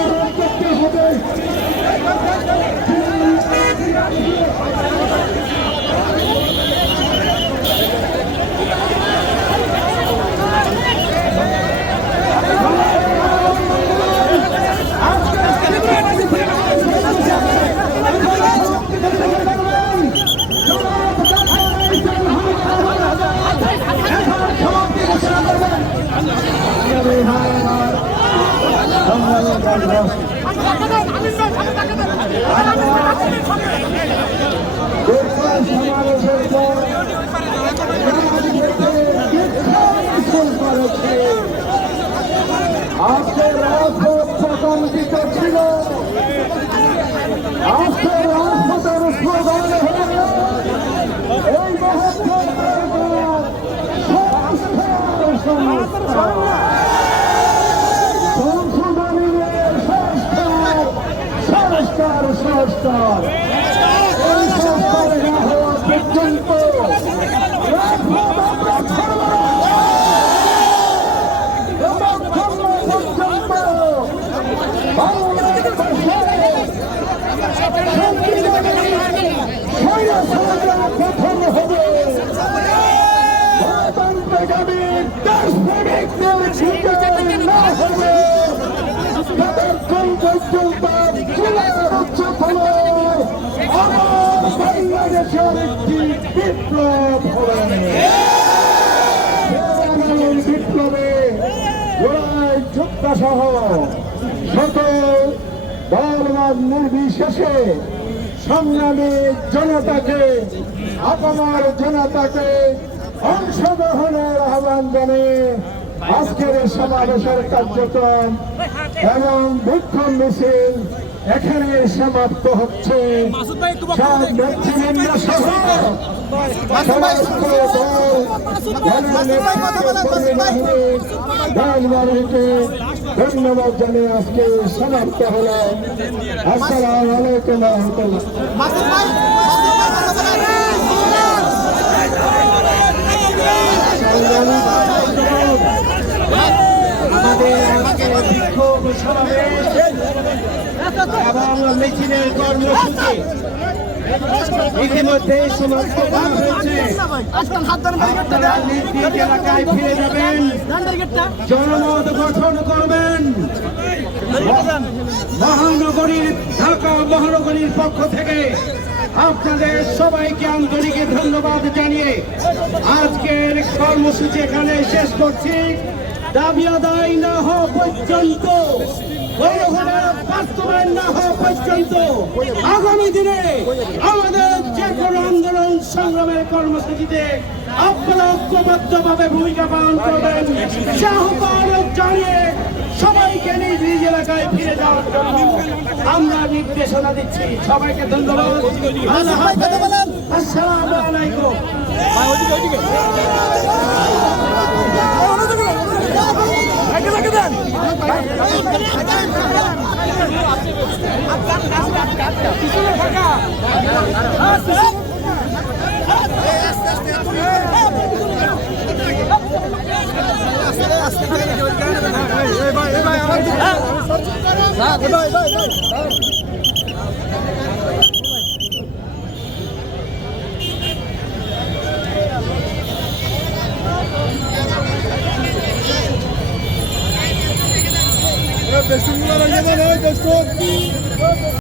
পালন করতে হবে। আজকে রাজপথ প্রকম্পিত ছিল, আজকে রাজপথের স্লোগান এই সংশোধনের সংস্কার সংস্কার এই সংস্কার না হওয়া পর্যন্ত প্রথম হবে গণতন্ত্রগামী দেশপ্রেমিকদের না হবে ততক্ষণ পর্যন্ত জেলার উচ্চতলায় আমার বাংলাদেশের একটি বিপ্লব হবে। বিপ্লবে লড়াই যোদ্ধা সহ সকল দলমত নির্বিশেষে সংগ্রামী জনতাকে, আপনার জনতাকে অংশগ্রহণের আহ্বান জানিয়ে আজকের সমাবেশের কার্যক্রম এবং বিক্ষোভ মিছিল এখানে সমাপ্ত হচ্ছে। সব নেতৃবৃন্দ সহ দলবাহিনীকে ধন্যবাদ জানিয়ে আজকে সমাপ্ত হল। আসসালামু আলাইকুম ওয়া রাহমাতুল্লাহ। আমাদের আজকের বিক্ষোভ সমাবেশ এবং মিছিলের কর্মসূচি ইতিমধ্যে সমাপ্ত করা হয়েছে। আপনারা নিজ নিজ এলাকায় ফিরে যাবেন, জনমত গঠন করবেন। ঢাকা মহানগরীর পক্ষ থেকে আপনাদের সবাইকে আন্তরিক ধন্যবাদ জানিয়ে আজকের কর্মসূচি এখানে শেষ করছি। দাবি আদায় না হওয়া পর্যন্ত, বাস্তবায়ন না হওয়া পর্যন্ত আগামী দিনে আমাদের যে কোনো আন্দোলন সংগ্রামের কর্মসূচিতে আপনারা ঐক্যবদ্ধভাবে ভূমিকা পালন করবেন সে আহ্বান জানিয়ে সবাইকে নিজ নিজ এলাকায় ফিরে যাওয়ার জন্য আমরা নির্দেশনা দিচ্ছি। সবাইকে ধন্যবাদ। আসসালামু আলাইকুম। Destur